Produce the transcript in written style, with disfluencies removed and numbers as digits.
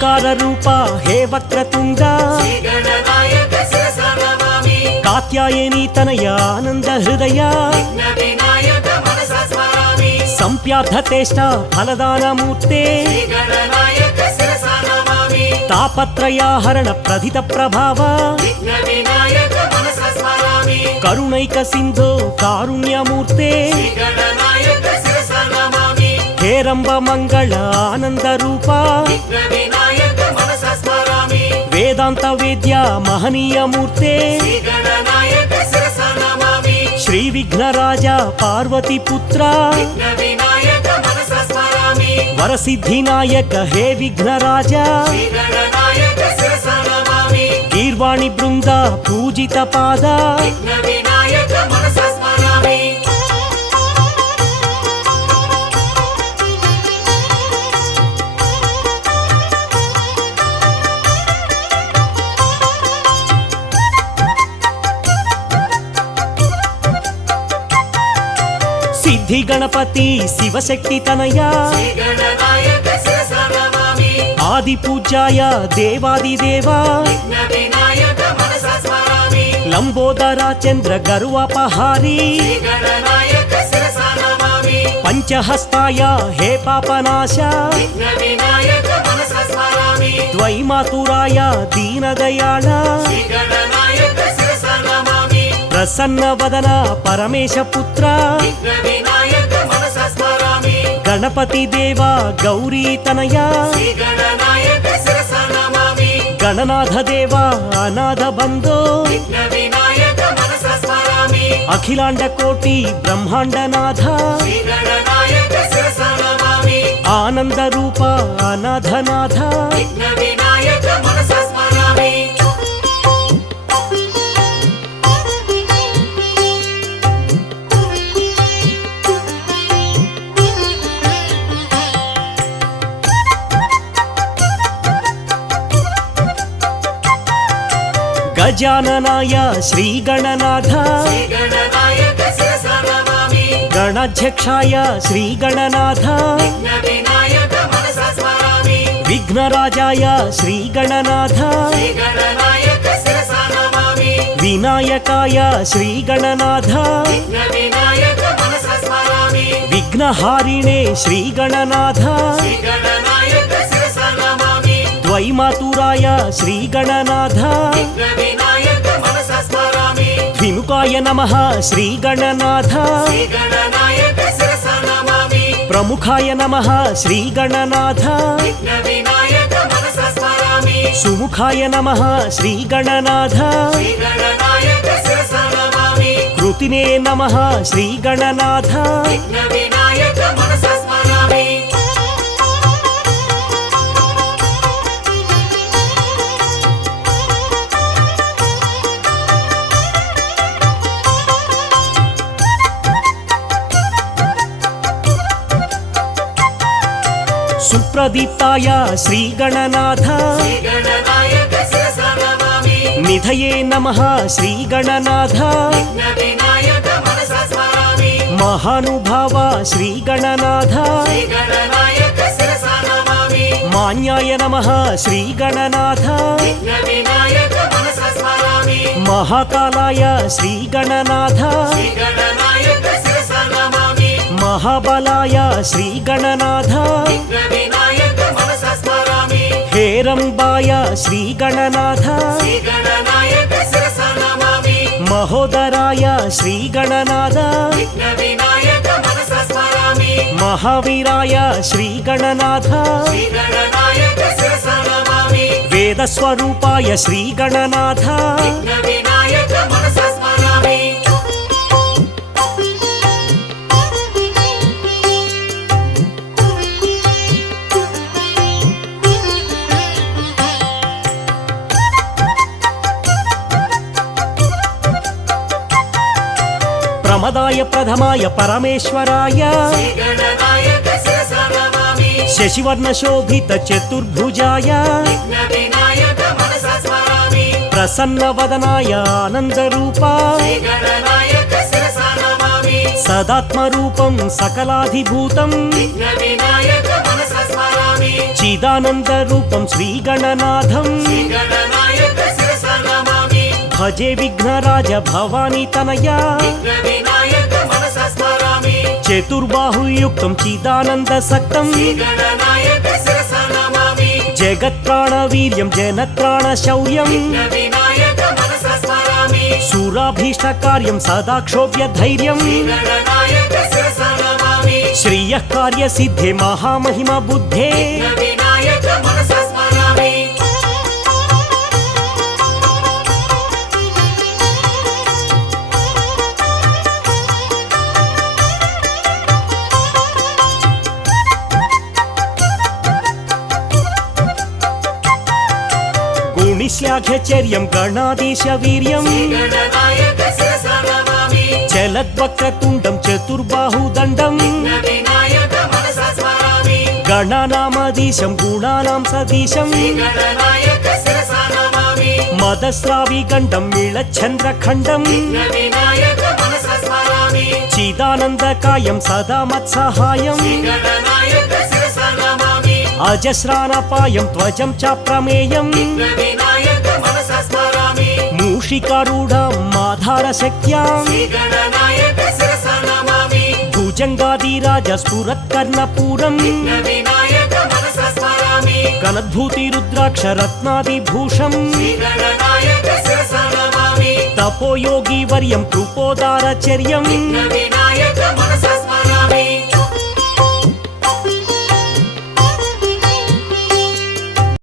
ఓంಕಾರ ರೂಪ ಹೇ ವಕ್ರತುಂಡ ಕಾತ್ಯಾಯನಿ ತನಯ ಆನಂದ ಹೃದಯ ಸಂಪ್ಯಾರ್ಥತೇಷ್ಟ ಫಲದಾನ ಮೂರ್ತೆ ತಾಪತ್ರಯಾಹರಣ ಪ್ರಧಿತ ಪ್ರಭಾವ ಕರುಣೈಕ ಸಿಂಧೋ ಕಾರುಣ್ಯಮೂರ್ತೆ ಹೇರಂಬ ಮಂಗಳ ಆನಂದ ರೂಪ ವೇದಾಂತ ವೇದ್ಯ ಮಹನೀಯ ಮೂರ್ತೆ ಶ್ರೀ ವಿಘ್ನರಾಜ ಪಾರ್ವತಿ ಪುತ್ರ ವರಸಿದ್ಧಿನಾಯಕ ಹೇ ವಿಘ್ನರಾಜ ಗೀರ್ವಾಣಿ ಬೃಂದ ಪೂಜಿತ ಪಾದ ಸಿದ್ಧಿ ಗಣಪತಿ ಶಿವಶಕ್ತಿ ತನಯ ಆದಿ ಪೂಜ್ಯಾಯ ದೇವಾದಿದೇವ ಲಂಬೋದರ ಚಂದ್ರ ಗರುವಪಹಾರಿ ಪಂಚಹಸ್ತಾಯ ಹೇ ಪಾಪನಾಶ ದ್ವೈಮಾತುರಾಯ ದೀನದಯಾಳ ಪ್ರಸನ್ನ ವದನ ಪರಮೇಶ ಪುತ್ರ ಗಣಪತಿ ದೇವ ಗೌರಿ ತನಯ ಗಣನಾಥ ದೇವ ಅನಾಥ ಬಂಧೋ ಅಖಿಲಾಂಡ ಕೋಟಿ ಬ್ರಹ್ಮಾಂಡನಾಥ ಆನಂದ ರೂಪ ಅನಾಥನಾಥ ಗಜಾನನಾಯ ಶ್ರೀ ಗಣನಾಥ ಗಣಾಧ್ಯಕ್ಷಾಯ ಶ್ರೀ ಗಣನಾಥ ವಿಘ್ನರಾಜಾಯ ಶ್ರೀ ಗಣನಾಥ ವಿನಾಯಕಾಯ ಶ್ರೀ ಗಣನಾಥ ವಿಘ್ನಹಾರಿಣೆ ಶ್ರೀ ಗಣನಾಥ ದ್ವೈಮಾತುರಾಯ ಶ್ರೀ ಗಣನಾಥ ದ್ವಿಮುಖಾಯ ನಮಃ ಶ್ರೀ ಗಣನಾಥ ಪ್ರಮುಖಾಯ ನಮಃ ಶ್ರೀ ಗಣನಾಥ ಸುಮುಖಾಯ ನಮಃ ಶ್ರೀ ಗಣನಾಥ ಕೃತಿನೇ ನಮಃ ಶ್ರೀ ಗಣನಾಥ ಸುಪ್ರದೀಪ್ತಾಯ ಶ್ರೀ ಗಣನಾಥ ನಿಧಯೇ ನಮಃ ಶ್ರೀ ಗಣನಾಥ ಮಹಾನುಭಾವ ಶ್ರೀ ಗಣನಾಥ ಮಾನ್ಯಾಯ ನಮಃ ಶ್ರೀ ಗಣನಾಥ ಮಹಾಕಾಲಾಯ ಶ್ರೀ ಗಣನಾಥ ಮಹಾಬಲಾಯ ಶ್ರೀ ಗಣನಾಥ ಹೇರಂಬಾಯ ಶ್ರೀ ಗಣನಾಥ ಮಹೋದರಾಯ ಶ್ರೀ ಗಣನಾಥ ಮಹಾವೀರಾಯ ಶ್ರೀ ಗಣನಾಥ ವೇದ ಸ್ವರೂಪಾಯ ಶ್ರೀ ಗಣನಾಥ ಪ್ರಮದಾಯ ಪ್ರಥಮಾಯ ಪರಮೇಶ್ವರಾಯ ಶಶಿವರ್ಣ ಶೋಭಿತ ಚತುರ್ಭುಜಾಯ ಪ್ರಸನ್ನ ವದನಾಯ ಆನಂದ ರೂಪ సదాత్మరూపం సకలాధిభూతం విఘ్నవినాయక మనసా స్మరామి చిదానందరూపం శ్రీగణనాథం శ్రీగణనాయక శిరసా నమామి భజే విఘ్నరాజ భవానీ తనయా విఘ్నవినాయక మనసా స్మరామి చతుర్బాహుయుక్తం చిదానంద సక్తం శ్రీగణనాయక శిరసా నమామి జగత్ప్రాణవీర్యం జనత్రాణ శౌర్యం విఘ్నవినాయక మనసా స్మరామి శూరాభీష్టకార్యం సదాక్షోభ్య ధైర్యం విఘ్ననాయక శిరసా నమామి శ్రీయః కార్యసిద్ధే మహామహిమ బుద్ధే విఘ్నవినాయక మనసా స్మరామి గుణిశ్లాఘ్యచర్యం గణాధీశ వీర్యం విఘ్ననాయక శిరసా నమామి చలద్వక్రతుండం చతుర్బాహుదండం విఘ్నవినాయక మనసా స్మరామి గణనామధీశం గుణానాం సదీశం విఘ్ననాయక శిరసా నమామి మదస్రావి గండం నీళచంద్రఖండం విఘ్నవినాయక మనసా స్మరామి చిదానందకాయం సదా మత్సహాయం విఘ్ననాయక శిరసా నమామి అజస్రానపాయం త్వజం చ ప్రమేయం విఘ్నవినాయక మనసా స్మరామి మూషికారూఢం మాధార శక్త్యాం విఘ్ననాయక శిరసా నమామి భుజంగాదిరాజ స్ఫురత్కర్ణపూరం విఘ్నవినాయక మనసా స్మరామి కనద్భూతి రుద్రాక్ష రత్నాదిభూషం విఘ్ననాయక శిరసా నమామి తపోయోగి వర్యం కృపోదారచర్యం విఘ్నవినాయక మనసా